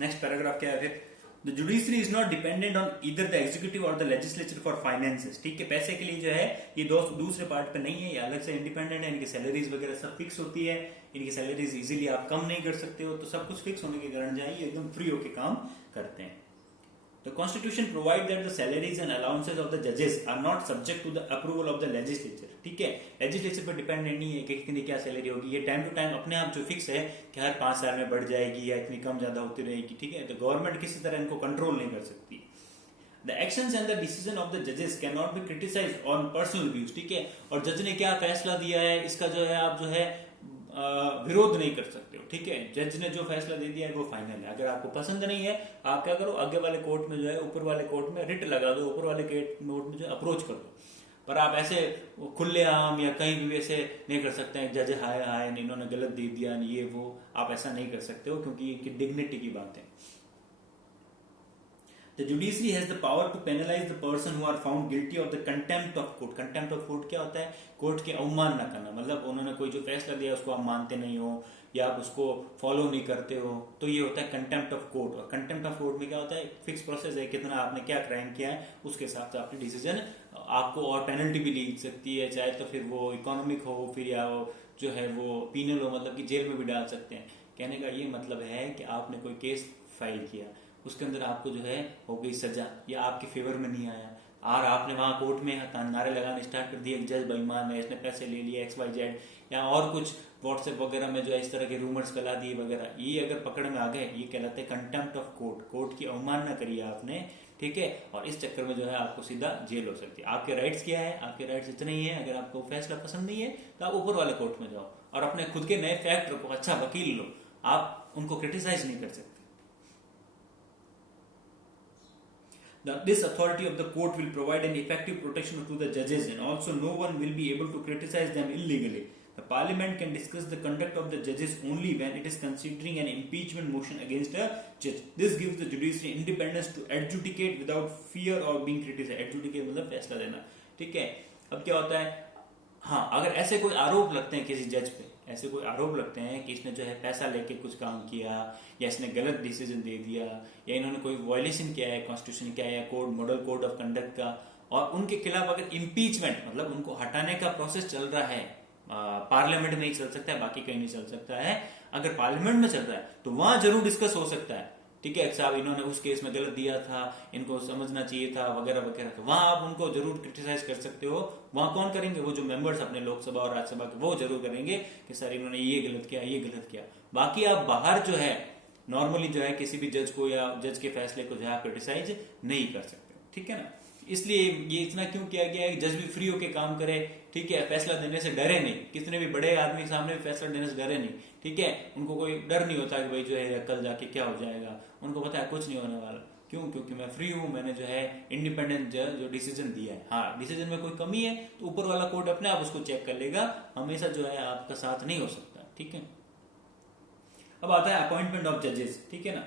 Next paragraph क्या है फिर, the judiciary is not dependent on either the executive और द लेजिस्लेचर फॉर फाइनेंसेस। ठीक है, पैसे के लिए जो है ये दूसरे पार्ट पे नहीं है, ये अलग से इंडिपेंडेंट है, इनकी सैलरीज वगैरह सब फिक्स होती है, इनकी सैलरीज इजीली आप कम नहीं कर सकते हो, तो सब कुछ फिक्स होने के कारण जो है ये एकदम फ्री होकर काम करते हैं। The Constitution provides that the salaries and allowances of the judges are not subject to the approval of the legislature। ठीक है, लेजिस्लेचर पर डिपेंडेंट नहीं है कि कितनी क्या सैलरी होगी, ये टाइम टू टाइम अपने आप जो फिक्स है कि हर 5 साल में बढ़ जाएगी या इतनी कम ज्यादा होती रहेगी। ठीक है, तो गवर्नमेंट किसी तरह इनको कंट्रोल नहीं कर सकती। The actions and the decision of the judges cannot be criticized on personal views। ठीक है, और जज ने क्या फैसला दिया है इसका जो है आप जो है विरोध नहीं कर सकते हो। ठीक है, जज ने जो फैसला दे दिया है वो फाइनल है। अगर आपको पसंद नहीं है आप क्या करो, आगे वाले कोर्ट में जो है ऊपर वाले कोर्ट में रिट लगा दो, ऊपर वाले कोर्ट में जो है अप्रोच कर दो। पर आप ऐसे खुले आम या कहीं भी ऐसे नहीं कर सकते हैं, जज हाय हाय इन्होंने गलत दे दिया ये वो, आप ऐसा नहीं कर सकते हो क्योंकि इनकी डिग्निटी की बात है। The judiciary has the power to penalize the person who are found guilty of the contempt of court। contempt of court क्या होता है, कोर्ट की अवमानना करना, मतलब उन्होंने कोई जो फैसला दिया उसको आप मानते नहीं हो या आप उसको फॉलो नहीं करते हो, तो ये होता है कंटेम्प्ट ऑफ कोर्ट। और कंटेम्प्ट ऑफ कोर्ट में क्या होता है, फिक्स प्रोसेस है, कितना आपने क्या क्राइम किया है उसके हिसाब से आपकी डिसीजन आपको और पेनल्टी भी ली सकती है, चाहे तो फिर वो इकोनॉमिक हो फिर या जो है वो पीनल हो, मतलब कि जेल में भी डाल सकते हैं। कहने का ये मतलब है कि आपने कोई केस फाइल किया, उसके अंदर आपको जो है हो गई सजा या आपके फेवर में नहीं आया और आपने वहां कोर्ट में नारे लगाने स्टार्ट कर दिए, जज बेईमान है, इसने पैसे ले लिए XYZ, या और कुछ व्हाट्सएप वगैरह में जो है इस तरह के रूमर्स फैला दिए वगैरह, ये अगर पकड़ में आ गए ये कहलाते हैं कंटेम्प्ट ऑफ कोर्ट। कोर्ट की अवमानना करी है आपने। ठीक है, और इस चक्कर में जो है आपको सीधा जेल हो सकती है। आपके राइट्स क्या है, आपके राइट्स इतने ही है, अगर आपको फैसला पसंद नहीं है तो आप ऊपर वाले कोर्ट में जाओ और अपने खुद के नए फैक्ट रखो, अच्छा वकील लो, आप उनको क्रिटिसाइज नहीं कर सकते। This authority of the court will provide an effective protection to the judges, and also no one will be able to criticize them illegally. The parliament can discuss the conduct of the judges only when it is considering an impeachment motion against a judge. This gives the judiciary independence to adjudicate without fear of being criticized। Adjudicate मतलब फैसला देना। ठीक है, अब क्या होता है, हाँ अगर ऐसे कोई आरोप लगते हैं किसी जज पे, ऐसे कोई आरोप लगते हैं कि इसने जो है पैसा लेके कुछ काम किया या इसने गलत डिसीजन दे दिया या इन्होंने कोई वायलेशन किया है कॉन्स्टिट्यूशन क्या या code model code of conduct का, और उनके खिलाफ अगर इम्पीचमेंट मतलब उनको हटाने का प्रोसेस चल रहा है, पार्लियामेंट में ही चल सकता है बाकी कहीं नहीं चल सकता है, अगर पार्लियामेंट में चल रहा है तो वहां जरूर डिस्कस हो सकता है। ठीक है साहब, इन्होंने उस केस में गलत दिया था, इनको समझना चाहिए था वगैरह वगैरह, तो वहां आप उनको जरूर क्रिटिसाइज कर सकते हो। वहां कौन करेंगे, वो जो मेंबर्स अपने लोकसभा और राज्यसभा के, वो जरूर करेंगे कि सर इन्होंने ये गलत किया ये गलत किया। बाकी आप बाहर जो है नॉर्मली जो है किसी भी जज को या जज के फैसले को जो है क्रिटिसाइज नहीं कर सकते। ठीक है ना, इसलिए ये इतना क्यों किया गया है कि जज भी फ्री होके काम करे। ठीक है, फैसला देने से डरे नहीं, कितने भी बड़े आदमी के सामने भी फैसला देने से डरे नहीं। ठीक है, उनको कोई डर नहीं होता कि भाई जो है कल जाके क्या हो जाएगा, उनको पता है कुछ नहीं होने वाला। क्यों, क्योंकि मैं फ्री हूं, मैंने जो है इंडिपेंडेंट जो डिसीजन दिया है। हाँ, डिसीजन में कोई कमी है तो ऊपर वाला कोर्ट अपने आप उसको चेक कर लेगा, हमेशा जो है आपका साथ नहीं हो सकता। ठीक है, अब आता है अपॉइंटमेंट ऑफ जजेस। ठीक है ना,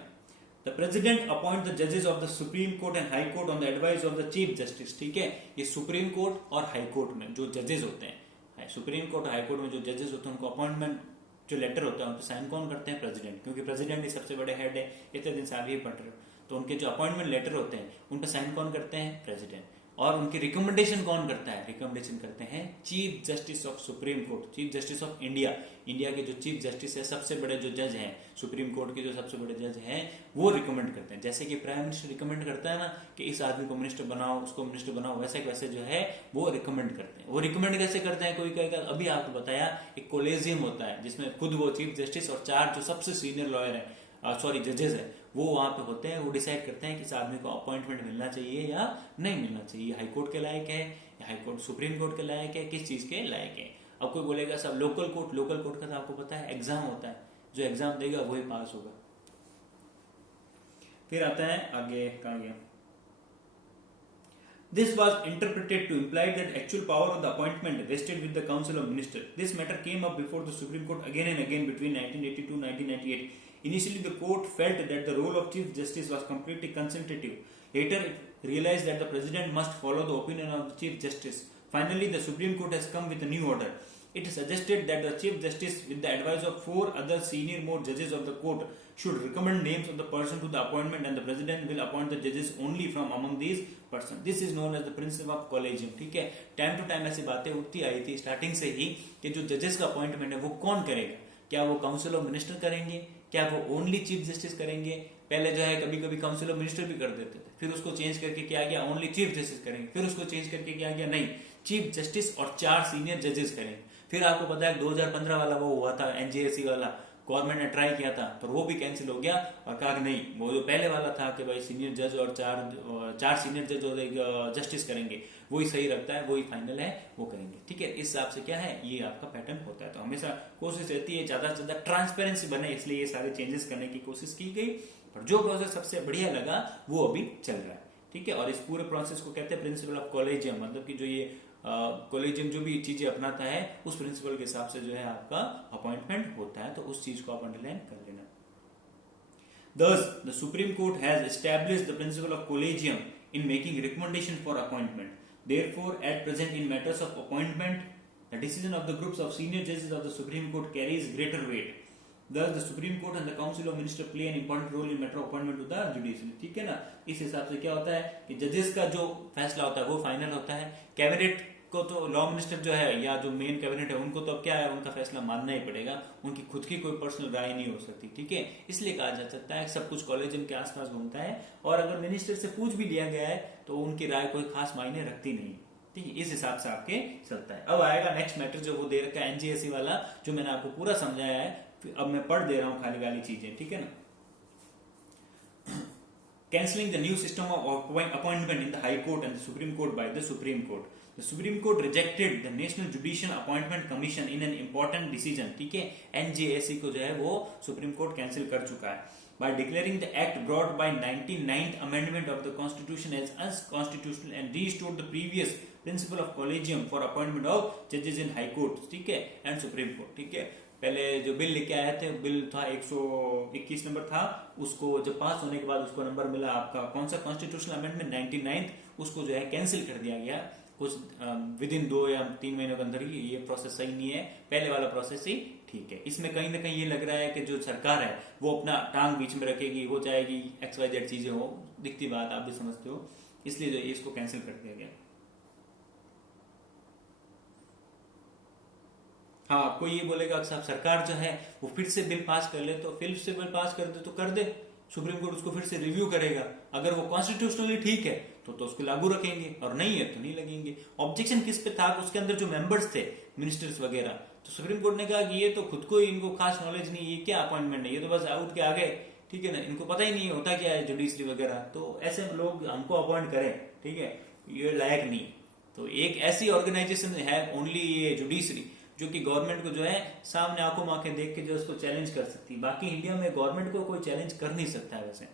द प्रेसिडेंट अपॉइंट द जजेस of the Supreme court and high court on the advice of the chief justice. ठीक है, ये सुप्रीम कोर्ट और हाई कोर्ट में जो जजेस होते हैं, सुप्रीम कोर्ट और हाई कोर्ट में जो जजेस होते हैं उनको अपॉइंटमेंट जो लेटर होता है उन पर साइन कौन करते हैं, प्रेसिडेंट, क्योंकि प्रेसिडेंट ही सबसे बड़े हेड है। इतने दिन से आप ही पढ़ रहे हो, तो उनके जो अपॉइंटमेंट लेटर होते हैं उन पर साइन कौन करते हैं, प्रेसिडेंट। और उनकी रिकमेंडेशन कौन करता है, रिकमेंडेशन करते हैं chief justice of supreme court, chief justice of India. India के जो चीफ जस्टिस है, सबसे बड़े जो जज हैं सुप्रीम कोर्ट के, जो सबसे बड़े जज हैं वो रिकमेंड करते हैं। जैसे कि प्राइम मिनिस्टर रिकमेंड करता है ना कि इस आदमी को मिनिस्टर बनाओ, उसको मिनिस्टर बनाओ, वैसे जो है वो रिकमेंड करते हैं। वो रिकमेंड कैसे करते हैं, कोई कहेगा अभी आपको बताया, एक कोलेजियम होता है जिसमें खुद वो चीफ जस्टिस और 4 जो सबसे सीनियर लॉयर है जजेस है वो वहां पे होते हैं। वो डिसाइड करते हैं कि इस आदमी को अपॉइंटमेंट मिलना चाहिए या नहीं मिलना चाहिए, हाई कोर्ट के लायक है या हाई कोर्ट सुप्रीम कोर्ट के लायक है, किस चीज के लायक है। अब कोई बोलेगा सब लोकल कोर्ट का तो आपको पता है एग्जाम होता है, जो एग्जाम देगा वही पास होगा। फिर आता है आगे, कहा गया, This was interpreted to imply that actual power of the appointment rested with the Council of Ministers. This matter came up before the Supreme Court again and again between 1982 and 1998. Initially, the court felt that the role of Chief Justice was completely consultative. Later, it realized that the President must follow the opinion of the Chief Justice. Finally, the Supreme Court has come with a new order. It suggested that the Chief Justice, with the advice of 4 other senior most judges of the court, should recommend names of the person to the appointment, and the president will appoint the judges only from among these persons. This is known as the principle of collegium. ठीक है, time to time ऐसी बातें उठती आई थी starting से ही कि जो जजेस का अपॉइंटमेंट है वो कौन करेगा, क्या वो काउंसिल ऑफ मिनिस्टर करेंगे, क्या वो ओनली चीफ जस्टिस करेंगे। पहले जो है कभी कभी काउंसिल ऑफ मिनिस्टर भी कर देते थे, फिर उसको चेंज करके क्या गया ओनली चीफ जस्टिस करेंगे, फिर उसको चेंज करके क्या गया नहीं चीफ जस्टिस और 4 सीनियर जजेस करेंगे। फिर आपको पता है 2015 वाला वो हुआ था एनजेएससी वाला, गवर्नमेंट ने ट्राई किया था पर वो भी कैंसिल हो गया और कहा कि नहीं वो जो पहले वाला था कि भाई सीनियर जज और चार सीनियर जज और एक जस्टिस करेंगे वही सही रखता है, वही फाइनल है, वो करेंगे। ठीक है, इस हिसाब से क्या है ये आपका पैटर्न होता है। तो हमेशा कोशिश रहती है ज्यादा से ज्यादा ट्रांसपेरेंसी बने, इसलिए ये सारे चेंजेस करने की कोशिश की गई। पर जो प्रोसेस सबसे बढ़िया लगा वो अभी चल रहा है। ठीक है, और इस पूरे प्रोसेस को कहते हैं प्रिंसिपल ऑफ कॉलेजियम, मतलब कि जो ये कॉलेजियम जो भी चीजें अपनाता है उस प्रिंसिपल के हिसाब से जो है आपका अपॉइंटमेंट होता है। तो उस चीज को आप अंडरलाइन कर लेना। Thus, the Supreme Court has established the principle of collegium in making recommendation for appointment. Therefore, at present, in matters of appointment, the decision of the groups of senior judges of the Supreme Court carries greater weight. Thus, the Supreme Court and the Council of Ministers play an important role in matter of appointment to the judiciary. ठीक है ना, इस हिसाब से क्या होता है कि जजेस का जो फैसला होता है वो फाइनल होता है। कैबिनेट को तो लॉ मिनिस्टर जो है या जो मेन कैबिनेट है उनको तो अब क्या है उनका फैसला मानना ही पड़ेगा, उनकी खुद की कोई पर्सनल राय नहीं हो सकती। ठीक है, इसलिए कहा जा सकता है सब कुछ कॉलेजियम के आसपास घूमता है और अगर मिनिस्टर से पूछ भी लिया गया है तो उनकी राय कोई खास मायने रखती नहीं। ठीक है, इस हिसाब से आपके चलता है। अब आएगा नेक्स्ट मैटर जो वो दे रखा है एनजीएससी वाला, जो मैंने आपको पूरा समझाया है, अब मैं पढ़ दे रहा हूं खाली खाली चीजें। ठीक है ना, cancelling the new system of appointment in the High Court and the Supreme Court by the Supreme Court. The Supreme Court rejected the National Judicial Appointment Commission in an important decision. ठीक है, NJSC को जो है वो supreme court cancel कर चुका है by declaring the act brought by 99th amendment of the constitution as unconstitutional and restored the previous principle of collegium for appointment of judges in High Court. ठीक है, and Supreme Court. ठीक है, पहले जो bill लेके आए थे bill था 121 नंबर था, उसको जब पास होने के बाद उसको नंबर मिला आपका कौन सा कॉन्स्टिट्यूशनल अमेंडमेंट 99th, उसको जो है कैंसिल कर दिया गया कुछ विद इन 2 या 3 महीनों के अंदर ही। ये प्रोसेस सही नहीं है, पहले वाला प्रोसेस ही ठीक है। इसमें कहीं ना कहीं ये लग रहा है कि जो सरकार है वो अपना टांग बीच में रखेगी, हो जाएगी XYZ चीजें हो, दिखती बात आप भी समझते हो, इसलिए जो इसको कैंसिल कर दिया गया। हाँ, कोई ये बोलेगा कि साहब सरकार जो है वो फिर से बिल पास कर ले, तो फिर से बिल पास कर दे तो कर दे, सुप्रीम कोर्ट उसको फिर से रिव्यू करेगा, अगर वो कॉन्स्टिट्यूशनली ठीक है तो उसको लागू रखेंगे और नहीं है तो नहीं लगेंगे। ऑब्जेक्शन किस पे था, उसके अंदर जो मेंबर्स थे मिनिस्टर्स वगैरह, तो सुप्रीम कोर्ट ने कहा कि ये तो खुद को ही इनको खास नॉलेज नहीं, ये क्या अपॉइंटमेंट है, ये तो बस आउट के आ गए। ठीक है ना, इनको पता ही नहीं होता क्या है जुडिशरी वगैरह, तो ऐसे लोग हमको अपॉइंट करें, ठीक है, ये लायक नहीं। तो एक ऐसी ऑर्गेनाइजेशन है ओनली ये जुडिशरी जो कि गवर्नमेंट को जो है सामने आंखों में आंखें देख के जो उसको चैलेंज कर सकती है, बाकी इंडिया में गवर्नमेंट को कोई चैलेंज कर नहीं सकता है वैसे।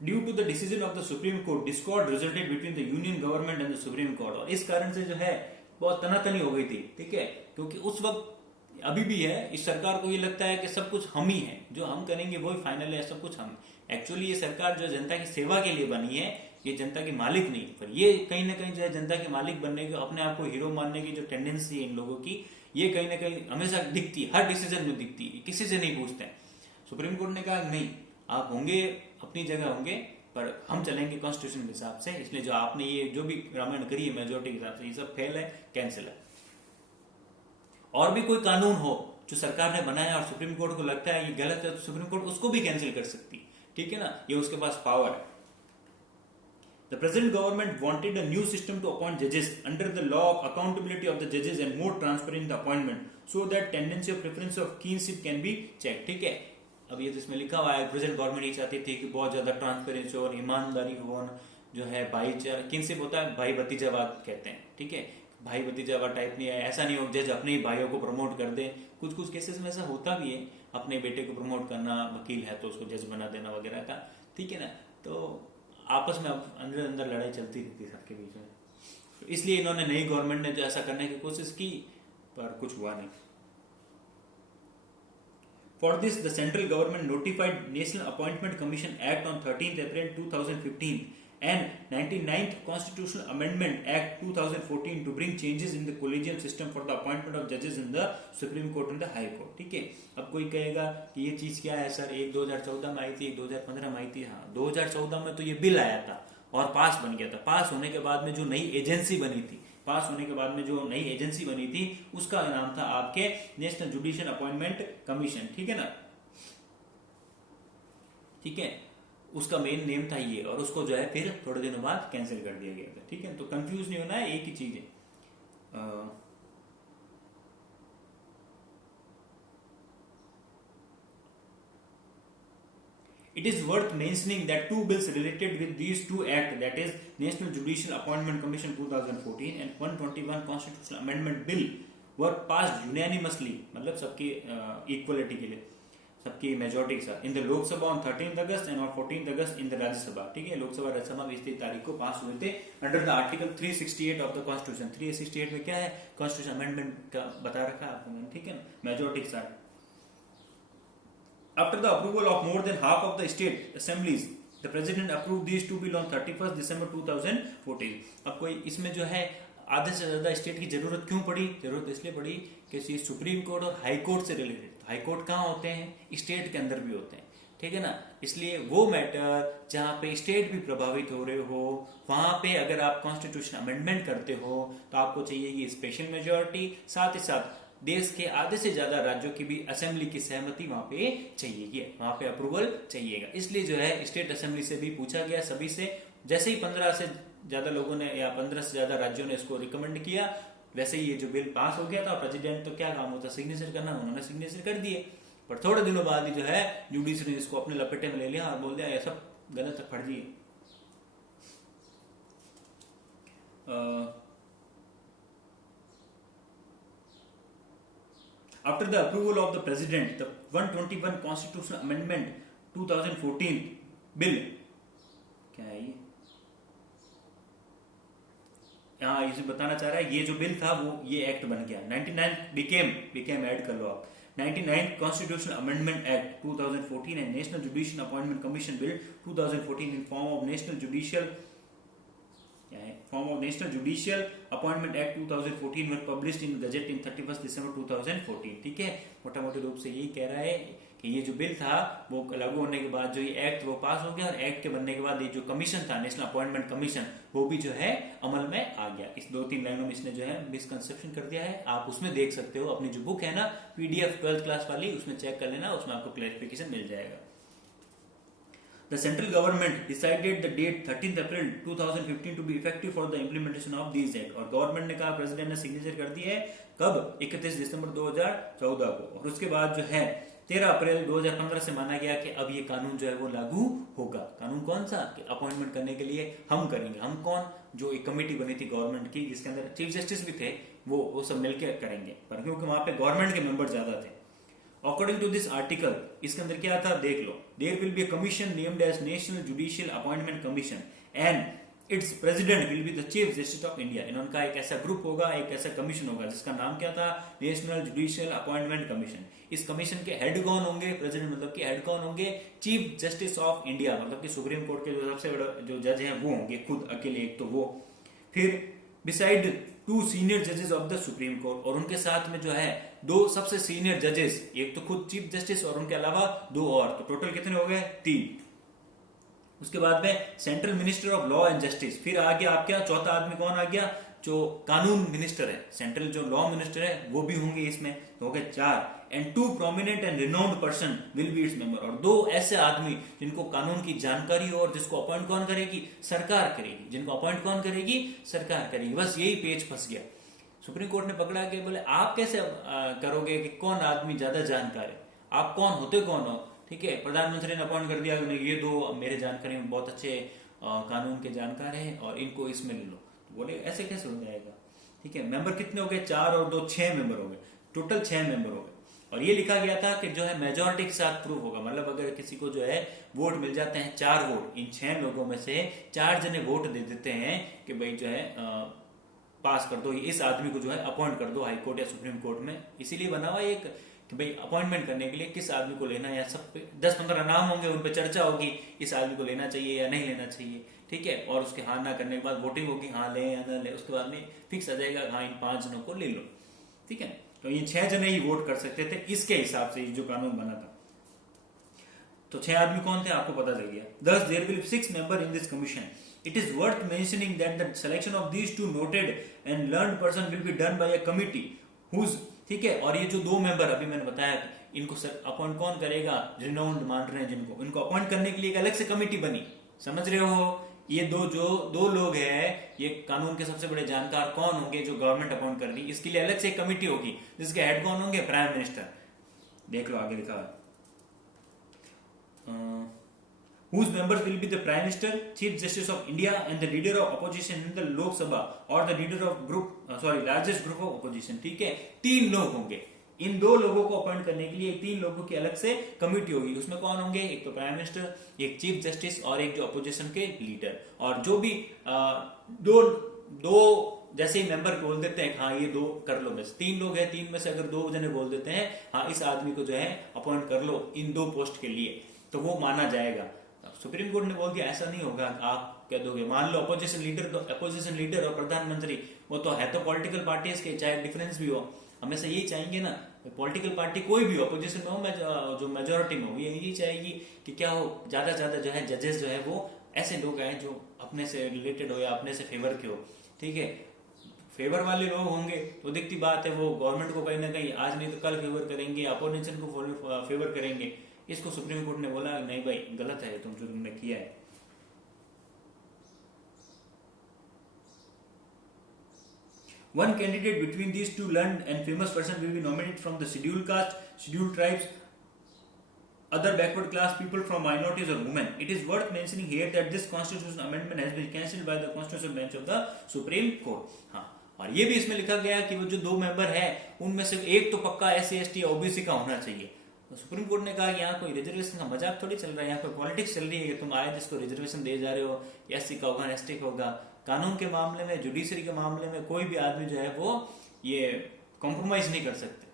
Due to the decision of the Supreme Court discord resulted between the union government and the Supreme Court, और इस कारण से जो है बहुत तनातनी हो गई थी। ठीक है, क्योंकि उस वक्त अभी भी है, इस सरकार को ये लगता है कि सब कुछ हम ही है, जो हम करेंगे वही फाइनल है, सब कुछ हम। एक्चुअली ये सरकार जो जनता की सेवा के लिए बनी है, ये जनता के मालिक नहीं, पर ये कहीं ना कहीं जो है जनता के मालिक बनने की, अपने आप को हीरो मानने की जो टेंडेंसी है इन लोगों की, ये कहीं ना कहीं हमेशा दिखती है, हर डिसीजन में दिखती है, किसी से नहीं पूछते हैं। सुप्रीम कोर्ट ने कहा नहीं, आप होंगे अपनी जगह होंगे पर हम चलेंगे कॉन्स्टिट्यूशन के हिसाब से, इसलिए जो आपने ये जो भी रामायण करी है मेजोरिटी के हिसाब से, ये सब फेल है, कैंसिल है। और भी कोई कानून हो जो सरकार ने बनाया और सुप्रीम कोर्ट को लगता है ये गलत है, तो सुप्रीम कोर्ट उसको भी कैंसिल कर सकती है। ठीक है ना, ये उसके पास पावर है। The present government wanted a new system to appoint judges under the law of accountability of the judges and more transparent the appointment, so that tendency of preference of kinship can be checked. ठीक है, अब ये तो इसमें लिखा हुआ है present government ये चाहती थी कि बहुत ज्यादा ट्रांसपेरेंसी और ईमानदारी हो, जो है भाईचारा, किनशिप होता है भाई भतीजावाद कहते हैं। ठीक है, भाई भतीजावाद टाइप नहीं है, ऐसा नहीं हो जज अपने ही भाइयों को प्रमोट कर दे, कुछ कुछ केसेस में ऐसा होता भी है, अपने बेटे को प्रमोट करना, वकील है तो उसको जज बना देना वगैरह का। ठीक है ना, तो आपस में अंदर अंदर लड़ाई चलती रहती है सबके बीच में, तो इसलिए इन्होंने नई गवर्नमेंट ने जो ऐसा करने की कोशिश की पर कुछ हुआ नहीं। For this the central government notified national appointment commission act on 13th April 2015 and 99th Constitutional Amendment Act 2014 to bring changes in the collegium system for the appointment of judges in the Supreme Court and the High Court. ठीक है, अब कोई कहेगा कि ये चीज क्या है सर, एक 2014 में आई थी, एक 2015 में आई थी। हाँ, 2014 में तो ये बिल आया था और पास बन गया था। पास होने के बाद में जो नई एजेंसी बनी थी, उसका नाम था आपके नेशनल जुडिशियल अपॉइंटमेंट कमीशन। ठीक है ना, ठीक है, उसका मेन नेम था ये, और उसको जो है फिर थोड़े दिनों बाद कैंसिल कर दिया गया था। ठीक है, तो कंफ्यूज नहीं होना है, एक ही चीज है। It is worth mentioning that two bills related with these two acts, that is National Judicial Appointment Commission 2014 and 121 Constitutional Amendment Bill, were passed unanimously, मतलब सबकी इक्वलिटी के लिए, सबकी मेजोरिटी के साथ, in the Lok Sabha on 13 August and on 14 August in the Rajya Sabha. ठीक है, लोकसभा राज्यसभा में 23 तारीख को पास हुए थे under the article 368 of the constitution. 368 में क्या है, कॉन्स्टिट्यूशन अमेंडमेंट का बता रखा है आपको, ठीक है, मेजोरिटी के साथ। After the approval of more than half of the state assemblies, the president approved these two bill on 31st December 2014. अब कोई इसमें जो है आधे से ज्यादा स्टेट की जरूरत क्यों पड़ी? जरूरत इसलिए पड़ी कि सुप्रीम कोर्ट और हाई कोर्ट से रिलेटेड, हाई कोर्ट कहाँ होते हैं? स्टेट के अंदर भी होते हैं। ठीक है ना, इसलिए वो मैटर जहाँ पे स्टेट भी प्रभावित हो रहे हो, वहां पे अगर आप कॉन्स्टिट्यूशन अमेंडमेंट करते हो तो आपको चाहिए ये स्पेशल मेजोरिटी, साथ ही साथ देश के आधे से ज्यादा राज्यों की भी असेंबली की सहमति वहां पे चाहिएगी, वहां पे अप्रूवल चाहिएगा। इसलिए जो है स्टेट असेंबली से भी पूछा गया, सभी से, जैसे ही 15 से ज्यादा लोगों ने या 15 से ज्यादा राज्यों ने इसको रिकमेंड किया, वैसे ही ये जो बिल पास हो गया था। प्रेसिडेंट तो क्या काम होता, सिग्नेचर करना, उन्होंने सिग्नेचर कर दिए, पर थोड़े दिनों बाद ही जो है जुडिशरी ने इसको अपने लपेटे में ले लिया और बोल दिया ये सब गलत है, फर्जी है। After the approval of the President, the 121 Constitutional Amendment 2014 bill, क्या है ये? यहाँ इसे बताना चाह रहा है, ये जो बिल था वो ये एक्ट बन गया। 99 became ऐड कर लो आप, 99 Constitutional Amendment Act 2014 and National Judicial Appointment Commission Bill 2014 in form of National Judicial Appointment Act 2014 were published in Gazette in 31st December 2014। ठीक है, मोटा मोटे रूप से यही कह रहा है कि ये जो बिल था वो लागू होने के बाद जो ये एक्ट वो पास हो गया, और एक्ट के बनने के बाद ये जो कमीशन था नेशनल अपॉइंटमेंट कमीशन, वो भी जो है अमल में आ गया। इस 2-3 लाइनों में इसने जो है मिसकंसेप्शन कर दिया है, आप उसमें देख सकते हो, अपनी जो बुक है ना PDF 12th क्लास वाली, उसमें चेक कर लेना, उसमें आपको क्लैरिफिकेशन मिल जाएगा। The central government decided the date 13th April 2015 to be effective for the implementation of these act, और गवर्नमेंट ने कहा, प्रेसिडेंट ने सिग्नेचर कर दी है कब? 31 दिसंबर 2014 को, और उसके बाद जो है 13 अप्रैल 2015 से माना गया कि अब ये कानून जो है वो लागू होगा। कानून कौन सा? कि अपॉइंटमेंट करने के लिए हम करेंगे। हम कौन? जो एक कमेटी बनी थी गवर्नमेंट की, जिसके अंदर चीफ जस्टिस भी थे, वो सब मिलकर करेंगे, पर क्योंकि वहां पे गवर्नमेंट के मेंबर ज्यादा थे। According to this article, इसके अंदर क्या था देख लो, there will be a commission named as National Judicial Appointment Commission and its president will be the Chief Justice of India। इनका एक ऐसा ग्रुप होगा, एक ऐसा कमीशन होगा जिसका नाम क्या था? National judicial appointment commission. इस कमीशन के हेड कौन होंगे? प्रेसिडेंट मतलब कि हेड कौन होंगे? चीफ जस्टिस ऑफ इंडिया, मतलब कि सुप्रीम कोर्ट के जो सबसे बड़े जो जज हैं वो होंगे, खुद अकेले एक तो वो, फिर बिसाइड 2 सीनियर जजेस ऑफ द सुप्रीम कोर्ट, और उनके साथ में जो है 2 सबसे सीनियर जजेस, एक तो खुद चीफ जस्टिस और उनके अलावा 2 और, तो टोटल कितने हो गए? 3। उसके बाद में central minister of law and justice, फिर आ गया आपका चौथा आदमी कौन आ गया? जो कानून मिनिस्टर है, सेंट्रल जो लॉ मिनिस्टर है वो भी होंगे इसमें, तो हो गए 4। And 2 prominent and renowned person will be its member, और 2 ऐसे आदमी जिनको कानून की जानकारी हो, और जिसको अपॉइंट कौन करेगी? सरकार करेगी। जिनको अपॉइंट कौन करेगी? सरकार करेगी। बस यही पेज फंस गया। सुप्रीम कोर्ट ने पकड़ा के बोले आप कैसे करोगे कि कौन आदमी ज्यादा जानकार है? आप कौन होते, कौन हो? ठीक है, प्रधानमंत्री ने अपॉइंट कर दिया, ये 2 मेरे जानकारी में बहुत अच्छे कानून के जानकार हैं और इनको इसमें ले लो। बोले ऐसे कैसे हो जाएगा? ठीक है, मेंबर कितने हो गए? 4 और 2 6 मेंबर हो गए, टोटल 6 मेंबर हो गए। और ये लिखा गया था कि जो है मेजोरिटी के साथ प्रूव होगा, मतलब अगर किसी को जो है वोट मिल जाते हैं 4 वोट, इन 6 लोगों में से 4 जने वोट दे देते हैं कि भाई जो है पास कर दो, इस आदमी को जो है अपॉइंट कर दो हाई कोर्ट या सुप्रीम कोर्ट में। इसीलिए बना हुआ एक कि भाई अपॉइंटमेंट करने के लिए किस आदमी को लेना है, या सब पे 10-15 नाम होंगे, उन पे चर्चा होगी इस आदमी को लेना चाहिए या नहीं लेना चाहिए, ठीक है। और उसके हाँ ना करने के बाद वोटिंग होगी, हाँ ले या ना ले, उसके बाद में फिक्स आ जाएगा हाँ इन 5 जनों को ले लो, ठीक है। तो ये 6 जने ही वोट कर सकते थे, इसके हिसाब से जो कानून बना था। तो 6 आदमी कौन थे आपको पता चल गया। Thus there will be 6 members in this commission. It is worth mentioning that the selection of these two noted and learned person will be done by a committee whose, ठीक है। और ये जो 2 मेंबर अभी मैंने बताया इनको अपॉइंट कौन करेगा, रिनाउंड मान रहे हैं जिनको, इनको अपॉइंट करने के लिए एक अलग से कमिटी बनी, समझ रहे हो। ये दो लोग हैं, ये कानून के सबसे बड़े जानकार कौन होंगे, जो गवर्नमेंट अपॉइंट कर रही है, इसके लिए अलग से एक कमिटी होगी जिसके हेड कौन होंगे, प्राइम मिनिस्टर। देख लो आगे लिखा है, whose members will be the Prime Minister, Chief Justice of India, and the leader of opposition in the Lok Sabha or the leader of largest group of opposition, ठीक है। 3 लोग होंगे, इन 2 लोगों को अपॉइंट करने के लिए 3 लोगों की अलग से कमिटी होगी। उसमें कौन होंगे, एक तो प्राइम मिनिस्टर, एक चीफ जस्टिस और एक जो अपोजिशन के लीडर। और जो भी दो जैसे ही मेंबर बोल देते हैं हाँ ये 2 कर लो, बस 3 लोग हैं, 3 में से अगर 2 जने बोल देते हैं हाँ इस आदमी को जो है अपॉइंट कर लो इन 2 पोस्ट के लिए, तो वो माना जाएगा। सुप्रीम कोर्ट ने बोल दिया ऐसा नहीं होगा, आप कह दोगे मान लो अपोजिशन लीडर और प्रधानमंत्री वो तो है तो पॉलिटिकल पार्टीज के, चाहे डिफरेंस भी हो, हमेशा यही चाहेंगे ना, पॉलिटिकल पार्टी कोई भी हो, अपोजिशन में हो जो मेजोरिटी में हो, ये यही चाहेगी कि क्या हो, ज्यादा से ज्यादा जो है जजेस जो है वो ऐसे लोग आए जो अपने से रिलेटेड हो या अपने से फेवर के हो, ठीक है। फेवर वाले लोग होंगे तो दिखती बात है वो गवर्नमेंट को कहीं ना कहीं आज नहीं तो कल फेवर करेंगे, अपोजिशन को फेवर करेंगे। इसको सुप्रीम कोर्ट ने बोला नहीं भाई गलत है तुम जो तुमने किया है। One candidate between these two learned and famous persons will be nominated from the scheduled caste, scheduled tribes, other backward class people, from minorities or women. It is worth mentioning here that this constitutional amendment has been cancelled by the constitutional bench of the Supreme Court. हाँ, और ये भी इसमें लिखा गया कि वो जो 2 मेंबर है उनमें से एक तो पक्का SC ST OBC का होना चाहिए। तो सुप्रीम कोर्ट ने कहा कि यहाँ कोई रिजर्वेशन का मजाक थोड़ी चल रहा है, यहाँ कोई पॉलिटिक्स चल रही है कि तुम आए जिसको रिजर्वेशन दे जा रहे हो, SC का होगा ST का होगा। कानून के मामले में, जुडिशरी के मामले में कोई भी आदमी जो है वो ये कॉम्प्रोमाइज नहीं कर सकते।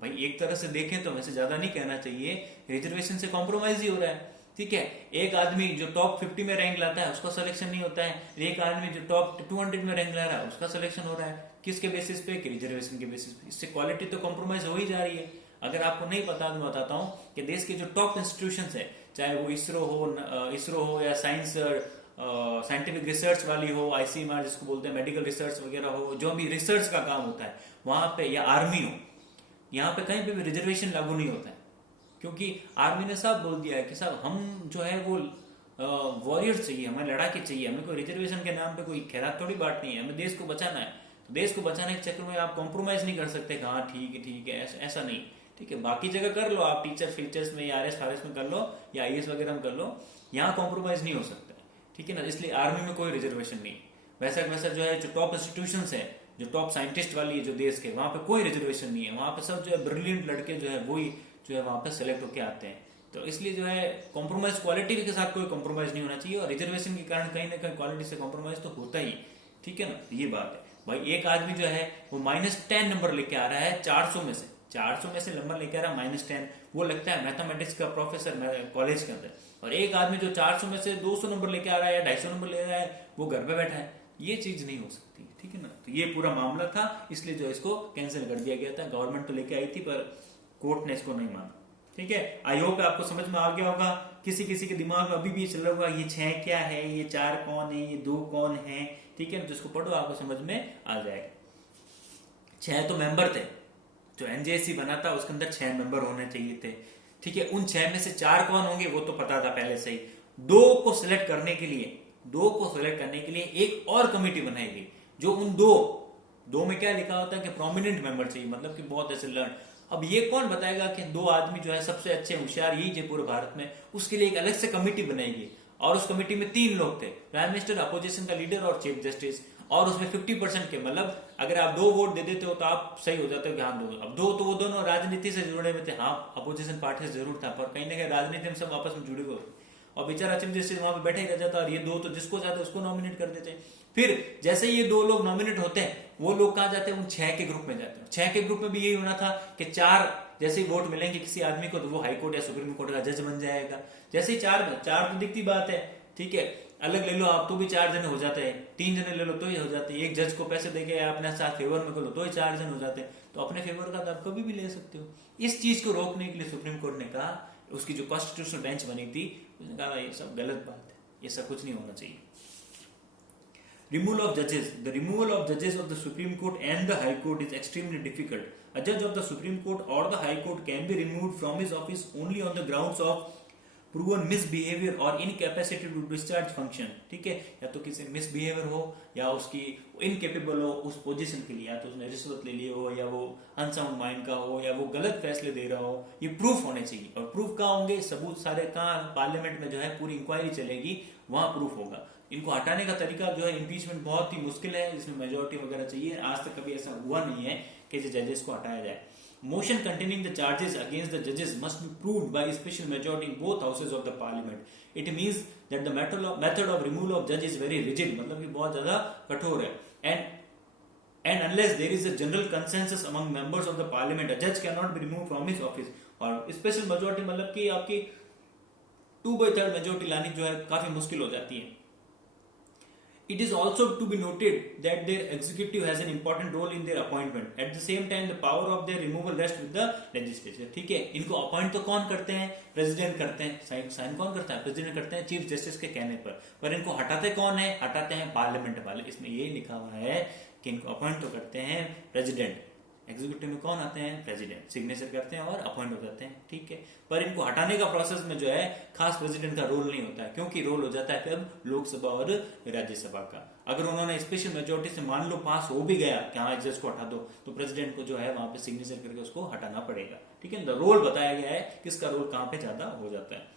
भाई एक तरह से देखें तो वैसे ज्यादा नहीं कहना चाहिए, रिजर्वेशन से कॉम्प्रोमाइज ही हो रहा है, ठीक है। एक आदमी जो टॉप 50 में रैंक लाता है उसका सिलेक्शन नहीं होता है, एक आदमी जो टॉप 200 में रैंक ला रहा है उसका सिलेक्शन हो रहा है, किसके बेसिस पे, रिजर्वेशन के बेसिस पे। इससे क्वालिटी तो कॉम्प्रोमाइज हो ही जा रही है। अगर आपको नहीं पता तो बताता हूं कि देश के जो टॉप इंस्टीट्यूशंस है, चाहे वो इसरो हो या साइंटिफिक रिसर्च वाली हो, ICMR जिसको बोलते हैं, मेडिकल रिसर्च वगैरह हो, जो भी रिसर्च का काम होता है वहां पे, या आर्मी हो, यहाँ पे कहीं पे भी रिजर्वेशन लागू नहीं होता है, क्योंकि आर्मी ने साफ बोल दिया है कि साहब हम जो है वो वॉरियर्स चाहिए, हमें लड़ाके चाहिए, हमें कोई रिजर्वेशन के नाम पे कोई खैरात थोड़ी बांटनी है, हमें देश को बचाना है। तो देश को बचाने के चक्कर में आप कॉम्प्रोमाइज नहीं कर सकते, हाँ ठीक है ऐसा नहीं, ठीक है। बाकी जगह कर लो आप, टीचर फीचर्स में या RS में कर लो या IAS वगैरह में कर लो, यहाँ कॉम्प्रोमाइज नहीं हो सकता, ठीक है ना। इसलिए आर्मी में कोई रिजर्वेशन नहीं। वैसा जो है जो टॉप इंस्टीट्यूशंस है, जो टॉप साइंटिस्ट वाली है जो देश के, वहां पे कोई रिजर्वेशन नहीं है, वहां पे सब जो है ब्रिलियंट लड़के जो है वही जो है वहां पे सेलेक्ट होके आते हैं। तो इसलिए जो है कॉम्प्रोमाइज, क्वालिटी के साथ कोई कॉम्प्रोमाइज नहीं होना चाहिए, और रिजर्वेशन के कारण कहीं ना कहीं क्वालिटी से कॉम्प्रोमाइज तो होता ही, ठीक है ना। ये बात है भाई। एक आदमी जो है वो -10 नंबर लेके आ रहा है 400 में से नंबर लेके आ रहा है -10, वो लगता है मैथमेटिक्स का प्रोफेसर कॉलेज के अंदर, और एक आदमी जो 400 में से 200 नंबर लेके आ रहा है या 250 नंबर ले रहा है वो घर पे बैठा है, ये चीज नहीं हो सकती, ठीक है ना। तो ये पूरा मामला था, इसलिए जो इसको कैंसिल कर दिया गया था। गवर्नमेंट तो लेके आई थी पर कोर्ट ने इसको नहीं माना, ठीक है। आई होप आपको समझ में आ गया होगा। किसी के दिमाग में अभी भी चल रहा होगा ये 6 क्या है, ये 4 कौन है, ये 2 कौन है, ठीक है। जिसको पढ़ो आपको समझ में आ जाएगा। 6 तो मेंबर थे, जो NJSC बना था उसके अंदर 6 मेंबर होने चाहिए थे, ठीक है। उन 6 में से 4 कौन होंगे वो तो पता था पहले से ही। 2 को सिलेक्ट करने के लिए एक और कमेटी बनाएगी, जो उन दो में क्या लिखा होता है कि प्रोमिनेंट मेंबर चाहिए, मतलब कि बहुत ऐसे लर्न। अब ये कौन बताएगा कि 2 आदमी जो है सबसे अच्छे होशियार यही है पूरे भारत में, उसके लिए एक अलग से कमेटी बनाएगी, और उस कमेटी में 3 लोग थे, प्राइम मिनिस्टर, अपोजिशन का लीडर और चीफ जस्टिस, और उसमें 50% के, मतलब अगर आप 2 वोट दे देते हो तो आप सही हो जाते हो कि हाँ 2। अब 2 तो वो दोनों राजनीति से जुड़े हुए थे, हाँ अपोजिशन पार्टी से जरूर था, पर कहीं ना कहीं राजनीति में सब आपस में जुड़े हुए, और बेचारा चीफ जस्टिस वहां पे बैठे ही रह जाता, और ये 2 तो जिसको चाहते उसको नॉमिनेट कर देते। फिर जैसे ये 2 लोग नॉमिनेट होते हैं, वो लोग कहाँ जाते हैं, उन 6 के ग्रुप में जाते हैं। 6 के ग्रुप में भी यही होना था कि 4 जैसे ही वोट मिलेंगे किसी आदमी को तो वो हाई कोर्ट या सुप्रीम कोर्ट का जज बन जाएगा। जैसे ही चार चार तो दिखती बात है, ठीक है, अलग ले लो आप तो भी 4 जने हो जाते हैं, 3 जने ले लो तो ही हो जाते हैं, एक जज को पैसे देके अपने साथ फेवर में कर लो तो ही 4 जन हो जाते हैं। तो अपने फेवर का तो आप कभी भी ले सकते हो। इस चीज को रोकने के लिए सुप्रीम कोर्ट ने कहा, उसकी जो कॉन्स्टिट्यूशनल बेंच बनी थी उसने कहा ये सब गलत बात है, ये सब कुछ नहीं होना चाहिए। Removal of judges. The removal of judges of the Supreme Court and the High Court is extremely difficult. A judge of the Supreme Court or the High Court can be removed from his office only on the grounds of proven misbehavior or incapacity to discharge function. ठीक है, या तो किसी misbehaviour हो या उसकी incapable हो उस पोजीशन के लिए, या तो उसने रिश्वत ले ली हो या वो अनसाउंड माइंड का हो या वो गलत फैसले दे रहा हो, ये प्रूफ होने चाहिए। और प्रूफ कहाँ होंगे, सबूत सारे कहाँ, पार्लियामेंट में जो है पूरी इंक्वायरी चलेगी, वहां प्रूफ होगा। इनको हटाने का तरीका जो है इम्पीचमेंट बहुत ही मुश्किल है, इसमें मेजोरिटी वगैरह चाहिए। आज तक कभी ऐसा हुआ नहीं है कि जजेस को हटाया जाए। Motion containing the charges against the जजेस must be proved by special majority in both houses of the parliament. It means that the method of removal of जज इज वेरी रिजिड, मतलब कि बहुत ज्यादा कठोर है। And unless there is a general consensus among members of the parliament अ जज can not be removed from his office. और special majority मतलब कि आपकी 2/3 मेजोरिटी लानी जो है काफी मुश्किल हो जाती है। It is also to be noted that their executive has an important role in their appointment. At the same time, the power of their removal rests with the legislature. ठीक है, इनको अपॉइंट तो कौन करते हैं, प्रेसिडेंट करते हैं। Sign कौन करता है, प्रेसिडेंट करते हैं चीफ जस्टिस के कहने पर इनको हटाते कौन है, हटाते हैं पार्लियामेंट वाले। इसमें ये लिखा हुआ है कि इनको अपॉइंट तो करते हैं प्रेसिडेंट, एग्जीक्यूटिव में कौन आते हैं, प्रेसिडेंट, सिग्नेचर करते हैं और अपॉइंट हो जाते हैं, ठीक है। पर इनको हटाने का प्रोसेस में जो है खास प्रेसिडेंट का रोल नहीं होता है, क्योंकि रोल हो जाता है कब, लोकसभा और राज्यसभा का। अगर उन्होंने स्पेशल मेजोरिटी से मान लो पास हो भी गया कि हाँ जज को हटा दो, तो प्रेसिडेंट को जो है वहां पे सिग्नेचर करके उसको हटाना पड़ेगा, ठीक है। रोल बताया गया है किसका रोल कहां पे ज्यादा हो जाता है।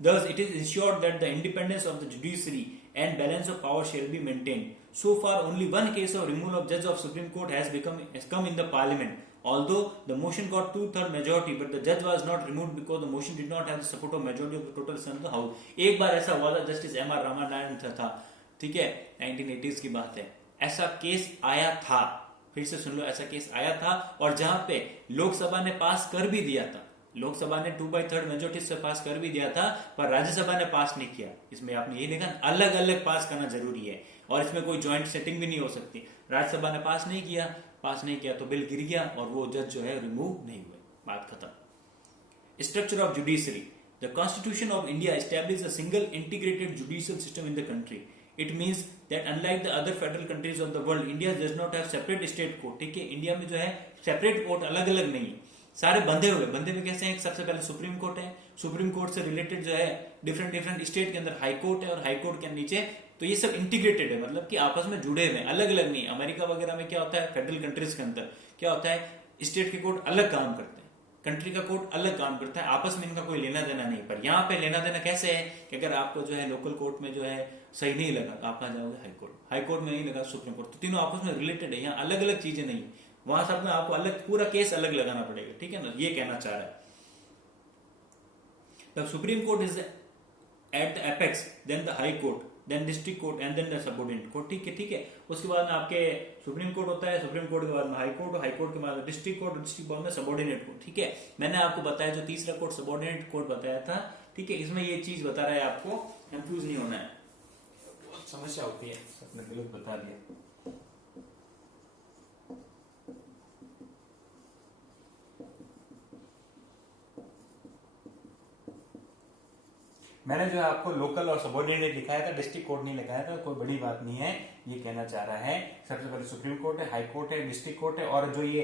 Thus, it is ensured that the independence of the judiciary and balance of power shall be maintained. So far, only one case of removal of judge of Supreme Court has come in the Parliament. Although the motion got 2/3 majority, but the judge was not removed because the motion did not have the support of majority of the total Senate of the House. एक बार ऐसा हुआ था, justice M.R. रामानायण था, ठीक है, 1980s की बात है। ऐसा केस आया था, फिर से सुन लो, ऐसा केस आया था और जहां पे लोकसभा ने पास कर भी दिया था, लोकसभा ने 2/3 मेजोरिटी से पास कर भी दिया था, पर राज्यसभा ने पास नहीं किया। इसमें आपने ये देखा अलग अलग पास करना जरूरी है और इसमें कोई ज्वाइंट सेटिंग भी नहीं हो सकती। राज्यसभा ने पास नहीं किया तो बिल गिर गया और वो जज जो है रिमूव नहीं हुए, बात खत्म। Structure of judiciary. The constitution of India establish a single integrated judicial system in the country. It means that unlike the other federal countries of the world, India does not have separate state court, ठीक है। India में जो है separate court अलग अलग नहीं है, सारे बंधे हुए कैसे हैं, सबसे पहले सुप्रीम कोर्ट है, सुप्रीम कोर्ट से रिलेटेड जो है डिफरेंट स्टेट के अंदर हाई कोर्ट है और हाई कोर्ट के नीचे, तो ये सब इंटीग्रेटेड है, मतलब कि आपस में जुड़े हुए, अलग अलग नहीं। अमेरिका वगैरह में क्या होता है, फेडरल कंट्रीज के अंदर क्या होता है, स्टेट के कोर्ट अलग काम करते हैं, कंट्री का कोर्ट अलग काम करता है, आपस में इनका कोई लेना देना नहीं। पर यहाँ पे लेना देना कैसे है कि अगर आपको जो है लोकल कोर्ट में जो है सही नहीं लगा तो आप आ जाओगे हाई कोर्ट में नहीं लगा सुप्रीम कोर्ट, तो तीनों आपस में रिलेटेड है, यहाँ अलग अलग चीजें नहीं, वहां सब में आपको अलग पूरा केस अलग लगाना पड़ेगा, ठीक है ना, ये कहना चाह रहा है। The Supreme Court is at the apex, then the high court, then district court and then the subordinate court, ठीक है। उसके बाद में आपके सुप्रीम कोर्ट होता है, सुप्रीम कोर्ट के बाद में हाई कोर्ट, हाई कोर्ट के बाद डिस्ट्रिक्ट कोर्ट, डिस्ट्रिक्ट बाद में सबऑर्डिनेट कोर्ट, ठीक है। मैंने आपको बताया जो तीसरा कोर्ट सबऑर्डिनेट कोर्ट बताया था, ठीक है, इसमें ये चीज बता रहा है आपको, कंफ्यूज नहीं होना है, बहुत समस्या होती है, सबने गलत बता दिया। मैंने जो है आपको लोकल और सबऑर्डिनेट लिखाया था, डिस्ट्रिक्ट कोर्ट नहीं लिखाया था, कोई बड़ी बात नहीं है, ये कहना चाह रहा है। सबसे पहले सुप्रीम कोर्ट है, हाई कोर्ट है, डिस्ट्रिक्ट कोर्ट है, और जो ये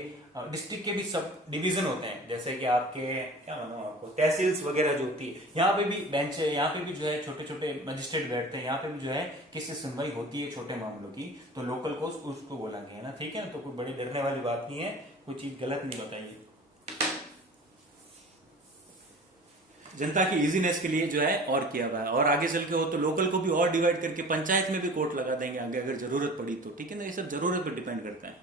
डिस्ट्रिक्ट के भी सब डिवीजन होते हैं, जैसे कि आपके क्या मानो आपको तहसील्स वगैरह जो होती है, यहाँ पे भी बेंच है, यहाँ पे भी जो है छोटे छोटे मजिस्ट्रेट बैठते हैं, यहाँ पे भी जो है किससे सुनवाई होती है छोटे मामलों की, तो लोकल कोर्ट उसको बोला गया है ना, ठीक है। तो कोई बड़ी डरने वाली बात नहीं है, कोई चीज गलत नहीं बताइए। जनता की इजीनेस के लिए जो है और किया हुआ है, और आगे चल के हो तो लोकल को भी और डिवाइड करके पंचायत में भी कोर्ट लगा देंगे आगे अगर जरूरत पड़ी तो, ठीक है ना, ये सब जरूरत पर डिपेंड करता है।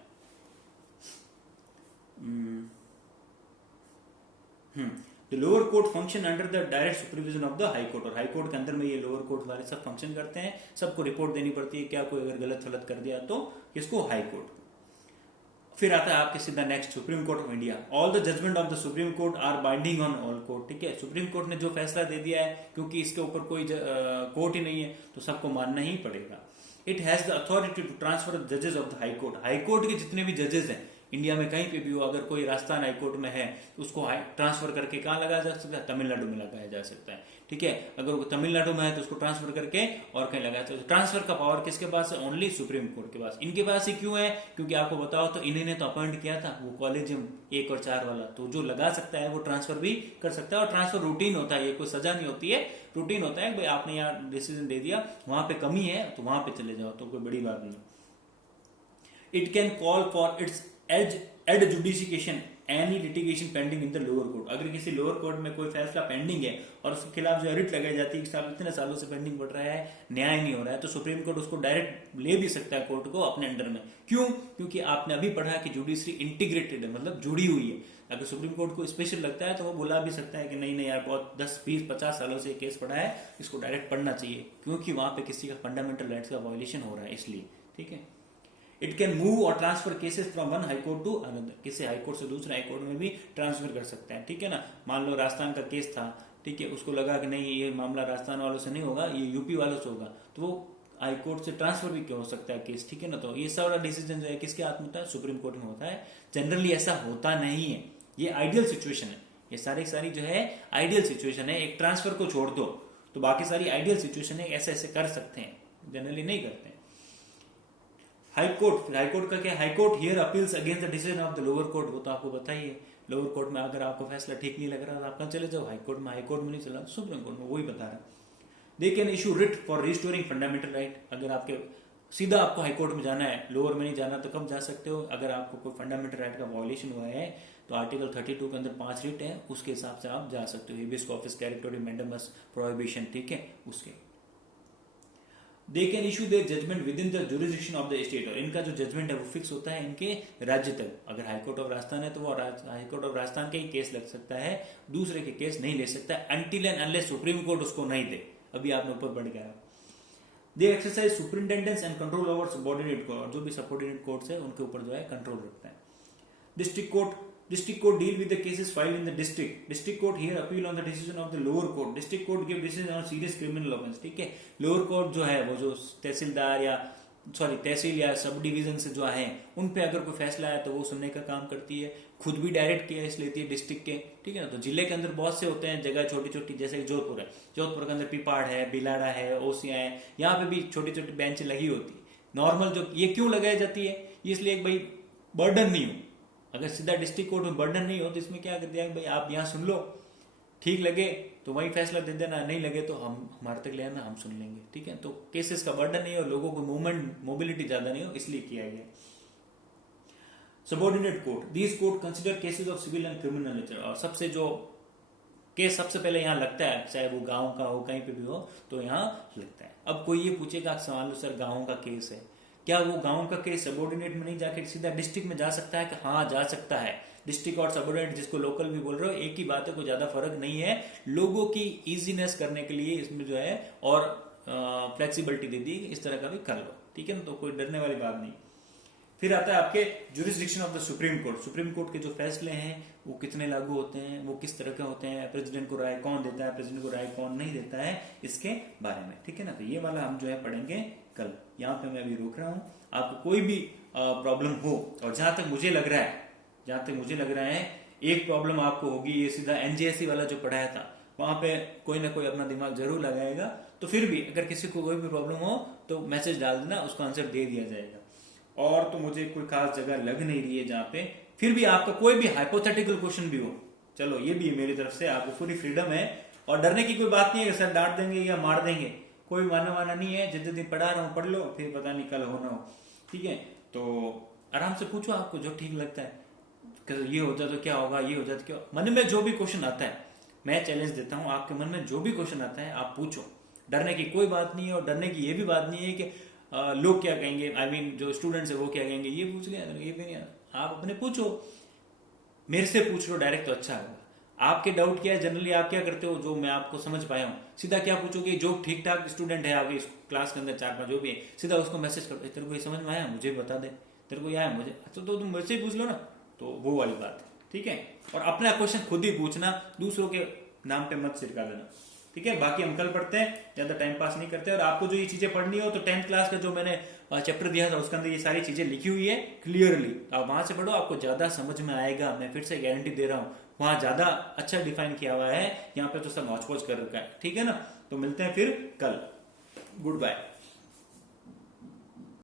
The lower court function under the direct supervision of the high court, और हाई कोर्ट के अंदर में ये लोअर कोर्ट वाले सब फंक्शन करते हैं, सबको रिपोर्ट देनी पड़ती है, क्या कोई अगर गलत फलत कर दिया तो इसको हाई कोर्ट। फिर आता है आपके सीधा next Supreme Court of India. All the judgement of the Supreme Court are binding on all court. ठीक है, सुप्रीम कोर्ट ने जो फैसला दे दिया है, क्योंकि इसके ऊपर कोई कोर्ट ही नहीं है, तो सबको मानना ही पड़ेगा। It has the authority to transfer the जजेस of the high court. High court के जितने भी जजेस हैं इंडिया में कहीं पे भी हो, अगर कोई राजस्थान हाई कोर्ट में है तो उसको ट्रांसफर करके कहाँ लगाया जा सकता है, तमिलनाडु में लगाया जा सकता है। ठीक है, अगर वो तमिलनाडु में है तो उसको ट्रांसफर करके और कहीं लगाया जा सकता है। ट्रांसफर का पावर किसके पास है? ओनली सुप्रीम कोर्ट के पास। इनके पास ही क्यों है? क्योंकि आपको बताओ तो इन्होंने तो अपॉइंट किया था वो कॉलेजियम 1 और 4 वाला, तो जो लगा सकता है वो ट्रांसफर भी कर सकता है। और ट्रांसफर रूटीन होता है, ये कोई सजा नहीं होती है, रूटीन होता है। भाई आपने यहाँ डिसीजन दे दिया, वहां पे कमी है तो वहां पे चले जाओ, तो कोई बड़ी बात नहीं। It can call for its adjudication any litigation pending in the lower court. अगर किसी लोअर कोर्ट में कोई फैसला पेंडिंग है और उसके खिलाफ जो रिट लगाई जाती है, इतने सालों से पेंडिंग पड़ रहा है, न्याय नहीं हो रहा है, तो सुप्रीम कोर्ट उसको डायरेक्ट ले भी सकता है कोर्ट को अपने अंडर में। क्यों? क्योंकि आपने अभी पढ़ा कि जुडिशरी इंटीग्रेटेड है, मतलब जुड़ी हुई है। अगर सुप्रीम कोर्ट को स्पेशल लगता है तो वो बुला भी सकता है कि नहीं नहीं यार, बहुत 10 20 50 सालों से केस पढ़ा है, इसको डायरेक्ट पढ़ना चाहिए, क्योंकि वहां पे किसी का फंडामेंटल राइट्स का वायलेशन हो रहा है, इसलिए। ठीक है, it can move or transfer cases from one high court to another. किसी हाई कोर्ट से दूसरे हाई कोर्ट में भी ट्रांसफर कर सकते हैं। ठीक है ना, मान लो राजस्थान का केस था, ठीक है, उसको लगा कि नहीं ये मामला राजस्थान वालों से नहीं होगा, ये यूपी वालों से होगा, तो वो हाई कोर्ट से ट्रांसफर भी क्यों हो सकता है केस। ठीक है ना, तो ये सारा डिसीजन जो है किसके हाथ में होता है? सुप्रीम कोर्ट में होता है। जनरली ऐसा होता नहीं है, ये आइडियल सिचुएशन है, ये सारी जो है आइडियल सिचुएशन है। एक ट्रांसफर को छोड़ दो तो बाकी सारी आइडियल सिचुएशन है, ऐसे ऐसे कर सकते हैं, जनरली नहीं करते हैं। हाई कोर्ट का क्या? High court here appeals against the decision of the lower court. वो तो आपको पता ही है, लोअर कोर्ट में अगर आपको फैसला ठीक नहीं लग रहा तो आप कहाँ चले जाओ? हाई कोर्ट में। हाई कोर्ट में नहीं चला तो सुप्रीम कोर्ट में, वही बता रहा। दे can issue writ for restoring fundamental right. अगर आपके सीधा आपको हाई कोर्ट में जाना है, लोअर में नहीं जाना, तो कब जा सकते हो? अगर आपको कोई फंडामेंटल राइट का वायलेशन हुआ है तो आर्टिकल 32 के अंदर 5 रिट है, उसके हिसाब से आप जा सकते हो। हेबियस कॉर्पस, टेरिटोरियम मैंडेमस, प्रोहिबिशन, ठीक है, उसके। They can issue their judgement within the jurisdiction of the state. और इनका जो जजमेंट है वो फिक्स होता है इनके राज्य तक। अगर हाईकोर्ट ऑफ राजस्थान है तो वो हाईकोर्ट ऑफ राजस्थान के ही केस लग सकता है, दूसरे के केस नहीं ले सकता, until and unless supreme court उसको नहीं दे। अभी आपने ऊपर बढ़ गया। They exercise superintendence and control over subordinate court. जो भी सबऑर्डिनेट कोर्ट्स है उनके ऊपर जो है कंट्रोल रखता है। District court deal with the cases filed in the district. District court here appeal on the decision of the lower court. District court give decision on serious criminal offense. ठीक है, lower court जो है वो जो तहसीलदार या तहसील या sub division से जो है उन पे अगर कोई फैसला है तो वो सुनने का काम करती है। खुद भी डायरेक्ट केस लेती है डिस्ट्रिक्ट के। ठीक है ना, तो जिले के अंदर बहुत से होते हैं जगह छोटी छोटी, जैसे जोधपुर है, जोधपुर के अंदर पिपाड़ है, बिलाड़ा है, ओसिया है, यहाँ पे भी छोटी छोटी बेंच लगी होती है नॉर्मल। जो ये क्यों लगाई जाती है? इसलिए भाई बर्डन नहीं हो। अगर सीधा डिस्ट्रिक्ट कोर्ट में बर्डन नहीं हो तो इसमें क्या कर दिया भाई आप यहाँ सुन लो, ठीक लगे तो वही फैसला दे देना, नहीं लगे तो हम हमारे तक ले आना, हम सुन लेंगे। ठीक है, तो केसेस का बर्डन नहीं हो, लोगों को मूवमेंट मोबिलिटी ज्यादा नहीं हो, इसलिए किया गया। Subordinate court, these court consider cases of civil and criminal nature. और सबसे जो केस सबसे पहले यहाँ लगता है, चाहे वो गांव का हो कहीं पे भी हो, तो यहाँ लगता है। अब कोई ये पूछेगा सवाल, सर गांव का केस है, क्या वो गांव का केस सबऑर्डिनेट में नहीं जाके सीधा डिस्ट्रिक्ट में जा सकता है? कि हाँ जा सकता है। डिस्ट्रिक्ट और सबऑर्डिनेट, जिसको लोकल भी बोल रहे हो, एक ही बात है, कोई ज्यादा फर्क नहीं है। लोगों की इजीनेस करने के लिए इसमें जो है और फ्लेक्सिबिलिटी दे दी, इस तरह का भी कर लो। ठीक है ना, तो कोई डरने वाली बात नहीं। फिर आता है आपके jurisdiction of the Supreme court. Supreme court के जो फैसले हैं वो कितने लागू होते हैं, वो किस तरह के होते हैं, प्रेसिडेंट को राय कौन देता है, प्रेसिडेंट को राय कौन नहीं देता है, इसके बारे में। ठीक है ना, तो ये वाला हम जो है पढ़ेंगे कल। यहाँ पे मैं अभी रोक रहा हूँ। आपको कोई भी प्रॉब्लम हो, और जहां तक मुझे लग रहा है एक प्रॉब्लम आपको होगी, ये सीधा एनजीएससी वाला जो पढ़ाया था वहां पे कोई ना कोई अपना दिमाग जरूर लगाएगा। तो फिर भी अगर किसी को कोई भी प्रॉब्लम हो तो मैसेज डाल देना, उसका आंसर दे दिया जाएगा। और तो मुझे कोई खास जगह लग नहीं रही है जहाँ पे, फिर भी आपका कोई भी हाइपोथेटिकल क्वेश्चन भी हो, चलो ये भी है मेरी तरफ से, आपको पूरी फ्रीडम है। और डरने की कोई बात नहीं है, सर डांट देंगे या मार देंगे, कोई माना नहीं है। जितने दिन पढ़ा रहा हूँ पढ़ लो, फिर पता नहीं कल हो ना हो। ठीक है, तो आराम से पूछो, आपको जो ठीक लगता है। ये होता तो क्या होगा, ये हो जाता क्या, मन में जो भी क्वेश्चन आता है, मैं चैलेंज देता हूँ, आपके मन में जो भी क्वेश्चन आता है आप पूछो। डरने की कोई बात नहीं है। और डरने की ये भी बात नहीं है कि लोग क्या कहेंगे, आई मीन जो स्टूडेंट्स है वो क्या कहेंगे, ये पूछ लिया, ये भी नहीं। आप अपने पूछो, मेरे से पूछ लो डायरेक्ट तो अच्छा होगा। आपके डाउट क्या है, जनरली आप क्या करते हो, जो मैं आपको समझ पाया हूँ, सीधा क्या पूछोगे, जो ठीक ठाक स्टूडेंट है आपकी क्लास के अंदर 4-5 जो भी है, सीधा उसको मैसेज करो, तेरे को ये समझ में आया, मुझे बता दे, तेरे को यह है मुझे, अच्छा तो तुम मुझसे ही पूछ लो ना, तो वो वाली बात है, ठीक है। और अपना क्वेश्चन खुद ही पूछना, दूसरों के नाम पे मत सिरका देना, ठीक है। बाकी हम कल पढ़ते हैं, ज्यादा टाइम पास नहीं करते। और आपको जो ये चीजें पढ़नी हो तो 10th क्लास का जो मैंने चैप्टर दिया था उसके अंदर ये सारी चीजें लिखी हुई है क्लियरली, आप वहां से पढ़ो, आपको ज्यादा समझ में आएगा, मैं फिर से गारंटी दे रहा हूँ। वहां ज्यादा अच्छा डिफाइन किया हुआ है, यहाँ पे तो सब हौच-पौच कर रखा है, ठीक है ना। तो मिलते हैं फिर कल, गुड बाय।